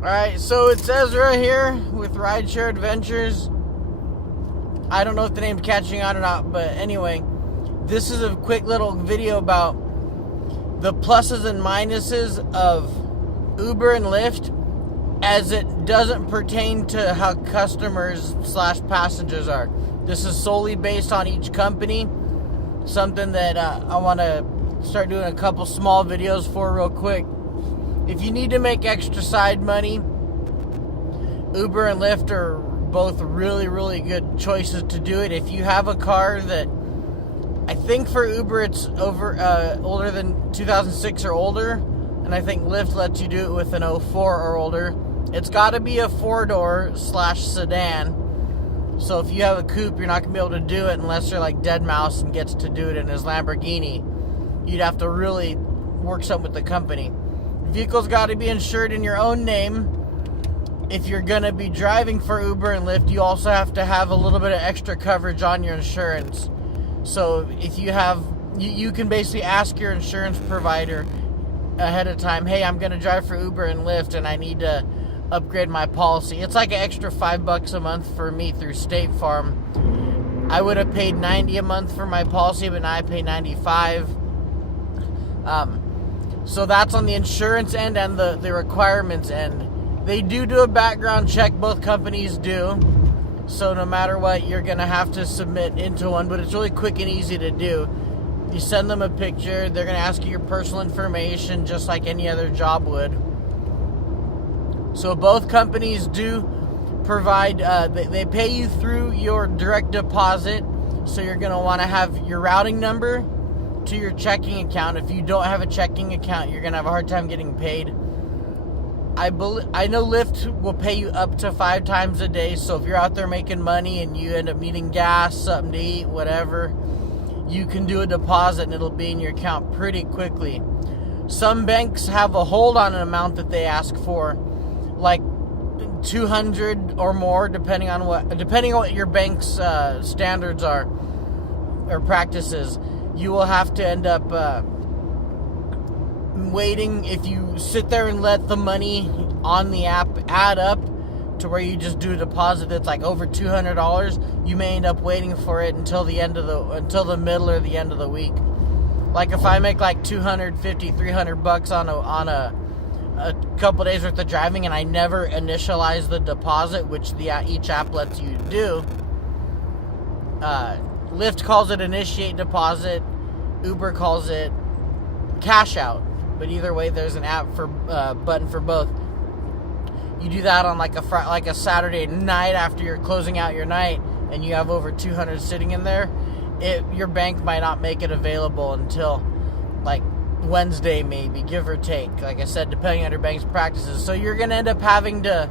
Alright, so it's Ezra here with Rideshare Adventures. I don't know if the name's catching on or not, but anyway, this is a quick little video about the pluses and minuses of Uber and Lyft as it doesn't pertain to how customers / passengers are. This is solely based on each company. Something that I want to start doing a couple small videos for real quick. If you need to make extra side money, Uber and Lyft are both really good choices to do it. If you have a car that, I think for Uber it's older than 2006 or older, and I think Lyft lets you do it with an 04 or older. It's got to be a 4-door / sedan. So if you have a coupe, you're not going to be able to do it unless you're like Dead Mouse and gets to do it in his Lamborghini. You'd have to really work something with the company. The vehicle's got to be insured in your own name. If you're going to be driving for Uber and Lyft, you also have to have a little bit of extra coverage on your insurance. So if you have, you can basically ask your insurance provider ahead of time, hey, I'm going to drive for Uber and Lyft and I need to upgrade my policy. It's like an extra $5 a month for me through State Farm. I would have paid $90 a month for my policy, but now I pay $95. So that's on the insurance end and the requirements end. They do a background check, both companies do. So no matter what, you're going to have to submit into one, but it's really quick and easy to do. You send them a picture, they're going to ask you your personal information just like any other job would. So both companies do provide, they pay you through your direct deposit. So you're going to want to have your routing number to your checking account. If you don't have a checking account, you're going to have a hard time getting paid. I know Lyft will pay you up to 5 times a day. So if you're out there making money and you end up needing gas, something to eat, whatever, you can do a deposit and it'll be in your account pretty quickly. Some banks have a hold on an amount that they ask for, like 200 or more, depending on what your bank's standards are or practices. You will have to end up waiting. If you sit there and let the money on the app add up to where you just do a deposit that's like over $200, you may end up waiting for it until the middle or the end of the week. Like if I make like $250, $300 on a couple days worth of driving and I never initialize the deposit, which each app lets you do, Lyft calls it initiate deposit, Uber calls it cash out, but either way there's an app for button for both. You do that on like a Saturday night after you're closing out your night and you have over 200 sitting in there, your bank might not make it available until like Wednesday, maybe, give or take. Like I said, depending on your bank's practices. So you're going to end up having to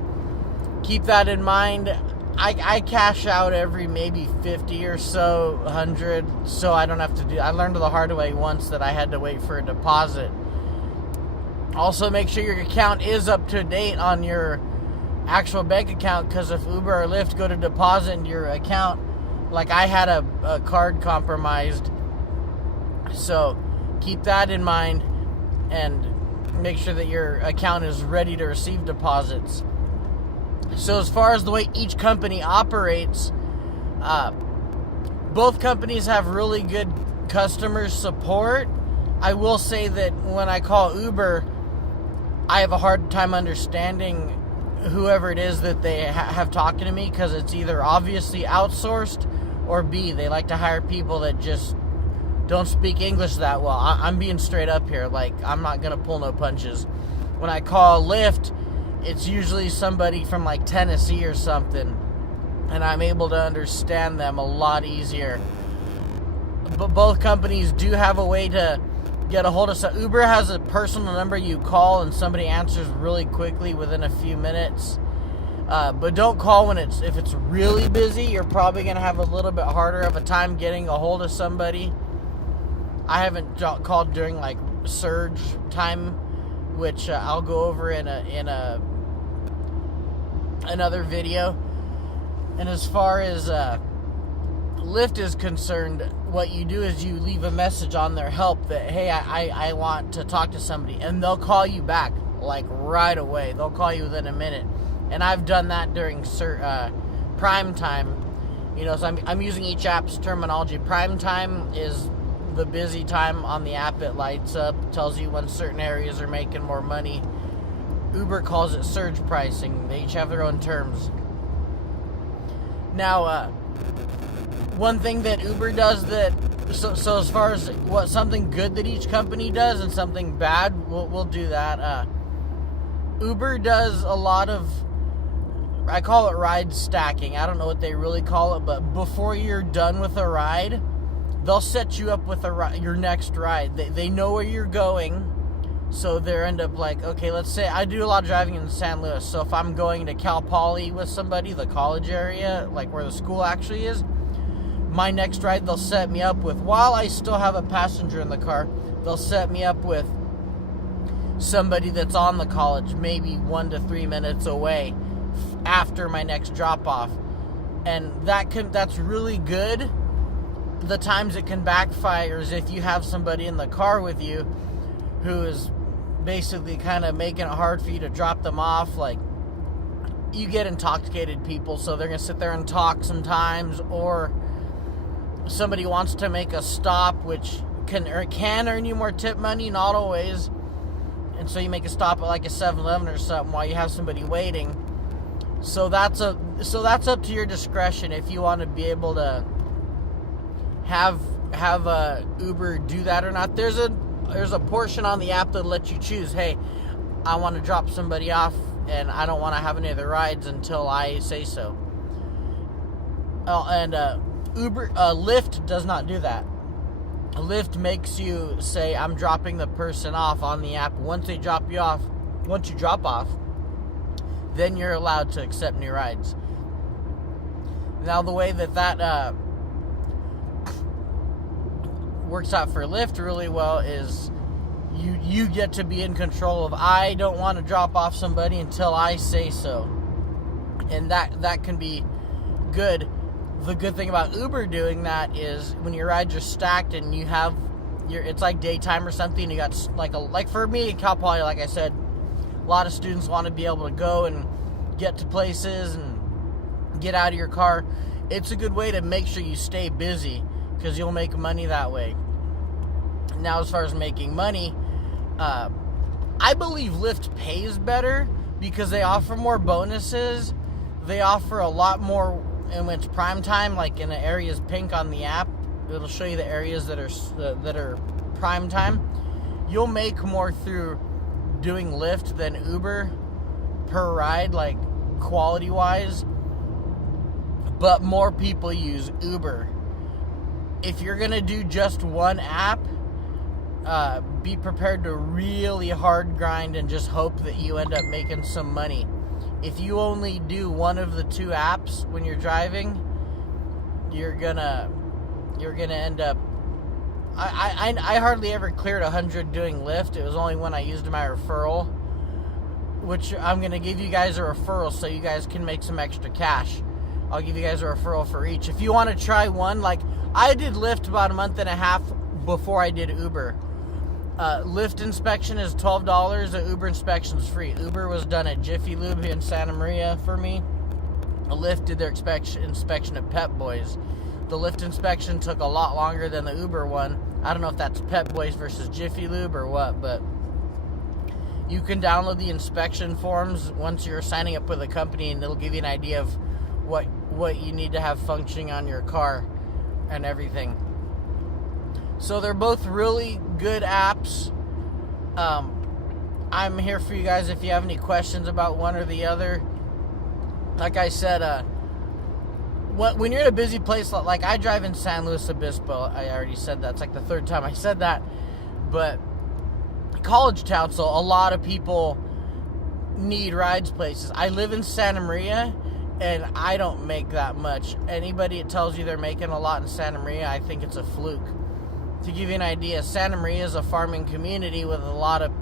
keep that in mind. I cash out every maybe 50 or so, 100, so I don't have to I learned the hard way once that I had to wait for a deposit. Also, make sure your account is up to date on your actual bank account, because if Uber or Lyft go to deposit in your account, like I had a card compromised, so keep that in mind and make sure that your account is ready to receive deposits. So as far as the way each company operates, both companies have really good customer support. I will say that when I call Uber, I have a hard time understanding whoever it is that they have talking to me, because it's either obviously outsourced or B, they like to hire people that just don't speak English that well. I'm being straight up here. Like, I'm not going to pull no punches. When I call Lyft, it's usually somebody from like Tennessee or something, and I'm able to understand them a lot easier. But both companies do have a way to get a hold of some. Uber has a personal number you call and somebody answers really quickly within a few minutes. But don't call if it's really busy. You're probably going to have a little bit harder of a time getting a hold of somebody. I haven't called during like surge time, which I'll go over in another video. And as far as Lyft is concerned, what you do is you leave a message on their help that, hey, I want to talk to somebody, and they'll call you back. like right away. They'll call you within a minute. And I've done that during prime time. You know, so I'm using each app's terminology. Prime time is the busy time on the app. It lights up, tells you when certain areas are making more money. Uber calls it surge pricing. They each have their own terms. Now, one thing that Uber does that, so as far as what something good that each company does and something bad, we'll do that. Uber does a lot of, I call it ride stacking. I don't know what they really call it, but before you're done with a ride, they'll set you up with your next ride. They know where you're going, so they end up like, okay, let's say I do a lot of driving in San Luis, so if I'm going to Cal Poly with somebody, the college area, like where the school actually is, my next ride they'll set me up with, while I still have a passenger in the car, they'll set me up with somebody that's on the college, maybe 1 to 3 minutes away after my next drop off. And that's really good. The times it can backfire is if you have somebody in the car with you who is basically kind of making it hard for you to drop them off. Like, you get intoxicated people, so they're going to sit there and talk sometimes, or somebody wants to make a stop, which can earn you more tip money, not always. And so you make a stop at like a 7-Eleven or something while you have somebody waiting. So that's up to your discretion if you want to be able to have a Uber do that or not. There's a portion on the app that lets you choose. Hey, I want to drop somebody off and I don't want to have any other rides until I say so. Lyft does not do that. Lyft makes you say, I'm dropping the person off on the app. Once you drop off, then you're allowed to accept new rides. Now, the way that works out for Lyft really well is you get to be in control of, I don't want to drop off somebody until I say so. And that can be good. The good thing about Uber doing that is when your rides are stacked and you have it's like daytime or something, you got like for me, Cal Poly, like I said, a lot of students want to be able to go and get to places and get out of your car. It's a good way to make sure you stay busy because you'll make money that way. Now, as far as making money, I believe Lyft pays better because they offer more bonuses. They offer a lot more, and when it's prime time, like in the areas pink on the app, it'll show you the areas that are prime time. You'll make more through doing Lyft than Uber per ride, like quality wise, but more people use Uber. If you're gonna do just one app, be prepared to really hard grind and just hope that you end up making some money. If you only do one of the two apps when you're driving, you're gonna end up. I hardly ever cleared 100 doing Lyft. It was only when I used my referral, which I'm gonna give you guys a referral so you guys can make some extra cash. I'll give you guys a referral for each. If you want to try one, like I did Lyft about a month and a half before I did Uber. Lyft inspection is $12. The Uber inspection is free. Uber was done at Jiffy Lube here in Santa Maria for me. Lyft did their inspection at Pep Boys. The Lyft inspection took a lot longer than the Uber one. I don't know if that's Pep Boys versus Jiffy Lube or what, but you can download the inspection forms once you're signing up with a company, and it'll give you an idea of what you need to have functioning on your car and everything. So they're both really good apps. I'm here for you guys if you have any questions about one or the other. Like I said, when you're in a busy place, like I drive in San Luis Obispo, I already said that. It's like the third time I said that. But college town, so a lot of people need rides places. I live in Santa Maria, and I don't make that much. Anybody that tells you they're making a lot in Santa Maria, I think it's a fluke. To give you an idea, Santa Maria is a farming community with a lot of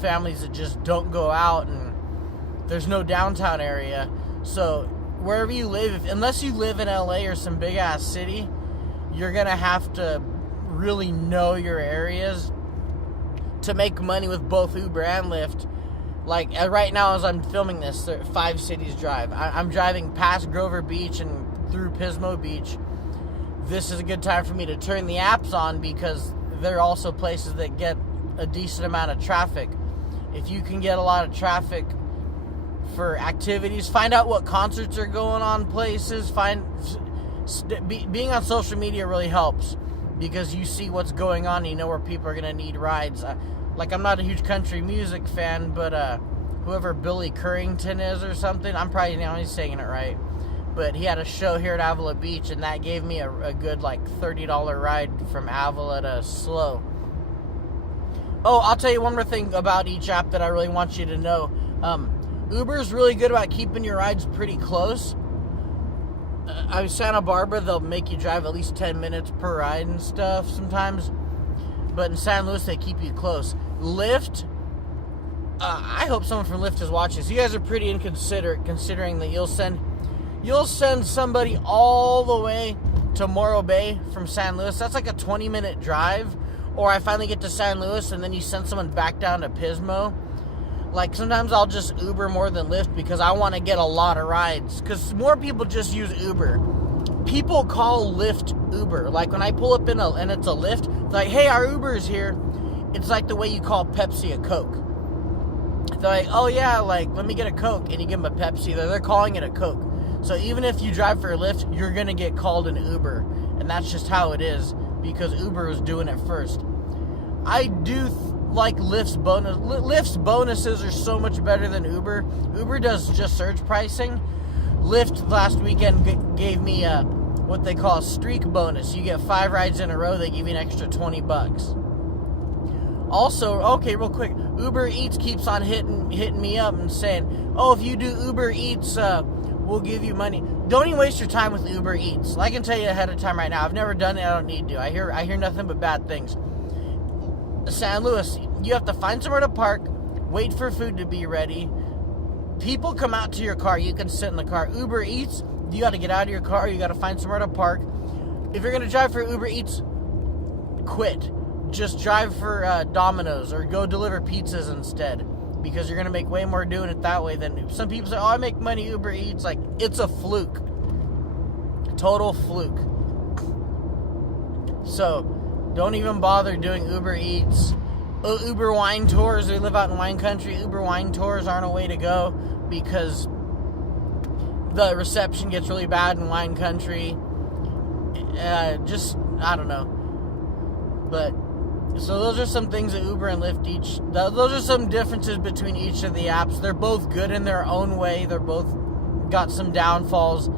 families that just don't go out, and there's no downtown area. So wherever you live, unless you live in LA or some big ass city, you're gonna have to really know your areas to make money with both Uber and Lyft. Like, right now as I'm filming this, 5 cities drive. I'm driving past Grover Beach and through Pismo Beach. This is a good time for me to turn the apps on because they're also places that get a decent amount of traffic. If you can get a lot of traffic for activities, find out what concerts are going on places, being on social media really helps because you see what's going on and you know where people are going to need rides. Like, I'm not a huge country music fan, but whoever Billy Currington is or something, I'm probably not saying it right, but he had a show here at Avila Beach, and that gave me a good, like, $30 ride from Avila to Slow. Oh, I'll tell you one more thing about each app that I really want you to know. Uber is really good about keeping your rides pretty close. In Santa Barbara, they'll make you drive at least 10 minutes per ride and stuff sometimes. But in San Luis, they keep you close. Lyft, I hope someone from Lyft is watching. So you guys are pretty inconsiderate considering that you'll send somebody all the way to Morro Bay from San Luis. That's like a 20-minute drive. Or I finally get to San Luis and then you send someone back down to Pismo. Like, sometimes I'll just Uber more than Lyft because I want to get a lot of rides. Because more people just use Uber. People call Lyft Uber. Like, when I pull up and it's a Lyft, they're like, hey, our Uber is here. It's like the way you call Pepsi a Coke. They're like, oh yeah, like, let me get a Coke. And you give them a Pepsi. They're calling it a Coke. So even if you drive for a Lyft, you're going to get called an Uber. And that's just how it is because Uber was doing it first. I do like Lyft's bonus. Lyft's bonuses are so much better than Uber. Uber does just surge pricing. Lyft last weekend gave me what they call a streak bonus. You get 5 rides in a row, they give you an extra $20. Also, okay, real quick, Uber Eats keeps on hitting me up and saying, oh, if you do Uber Eats, we'll give you money. Don't even waste your time with Uber Eats. I can tell you ahead of time right now, I've never done it, I don't need to. I hear nothing but bad things. San Luis, you have to find somewhere to park, wait for food to be ready. People come out to your car, you can sit in the car. Uber Eats, you got to get out of your car, you got to find somewhere to park. If you're going to drive for Uber Eats, quit. Just drive for Domino's or go deliver pizzas instead because you're going to make way more doing it that way than some people say, oh, I make money Uber Eats. Like, it's a fluke. Total fluke. So, don't even bother doing Uber Eats. Uber wine tours, we live out in wine country. Uber wine tours aren't a way to go because the reception gets really bad in wine country. I don't know. But, so those are some things that Uber and Lyft those are some differences between each of the apps. They're both good in their own way. They're both got some downfalls.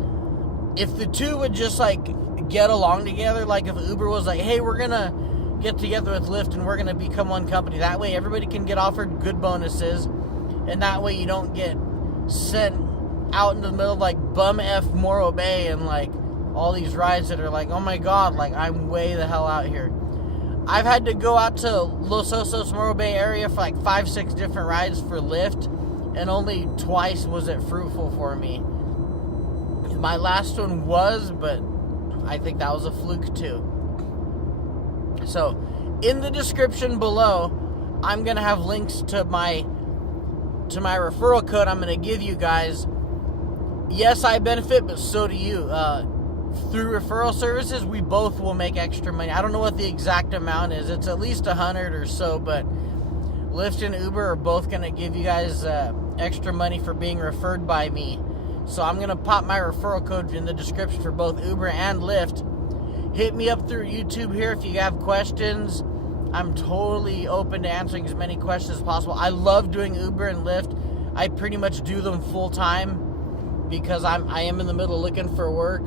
If the two would just, like, get along together, like if Uber was like, hey, we're gonna get together with Lyft and we're gonna become one company, that way everybody can get offered good bonuses, and that way you don't get sent out into the middle of like bum F Morro Bay and like all these rides that are like, oh my god, like I'm way the hell out here. I've had to go out to Los Osos Morro Bay area for like 5-6 different rides for Lyft, and only twice was it fruitful for me. My last one was, but I think that was a fluke too. So, in the description below, I'm going to have links to my referral code I'm going to give you guys. Yes, I benefit, but so do you. Through referral services, we both will make extra money. I don't know what the exact amount is. It's at least 100 or so, but Lyft and Uber are both going to give you guys extra money for being referred by me. So I'm going to pop my referral code in the description for both Uber and Lyft. Hit me up through YouTube here if you have questions. I'm totally open to answering as many questions as possible. I love doing Uber and Lyft. I pretty much do them full time because I am in the middle looking for work.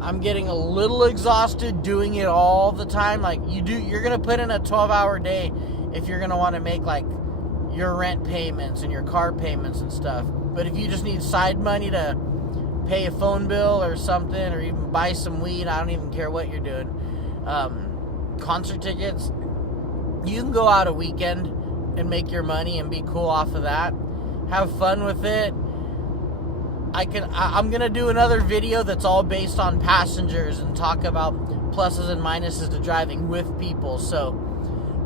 I'm getting a little exhausted doing it all the time. Like, you're going to put in a 12-hour day if you're going to want to make like your rent payments and your car payments and stuff. But if you just need side money to pay a phone bill or something, or even buy some weed, I don't even care what you're doing. Concert tickets, you can go out a weekend and make your money and be cool off of that. Have fun with it. I'm going to do another video that's all based on passengers and talk about pluses and minuses to driving with people. So,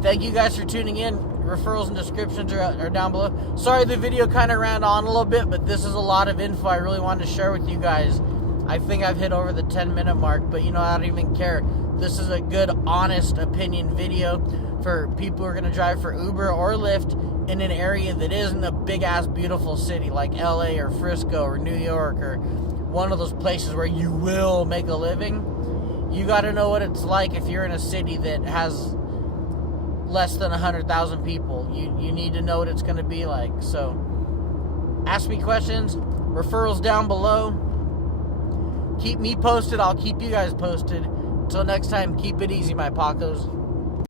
thank you guys for tuning in. referrals and descriptions are down below. Sorry the video kind of ran on a little bit, but this is a lot of info I really wanted to share with you guys. I think I've hit over the 10-minute mark, but I don't even care. This is a good, honest opinion video for people who are going to drive for Uber or Lyft in an area that isn't a big-ass beautiful city like LA or Frisco or New York or one of those places where you will make a living. You got to know what it's like if you're in a city that has less than 100,000 people. You need to know what it's going to be like. So ask me questions, referrals down below. Keep me posted. I'll keep you guys posted. Until next time, keep it easy, my Pacos.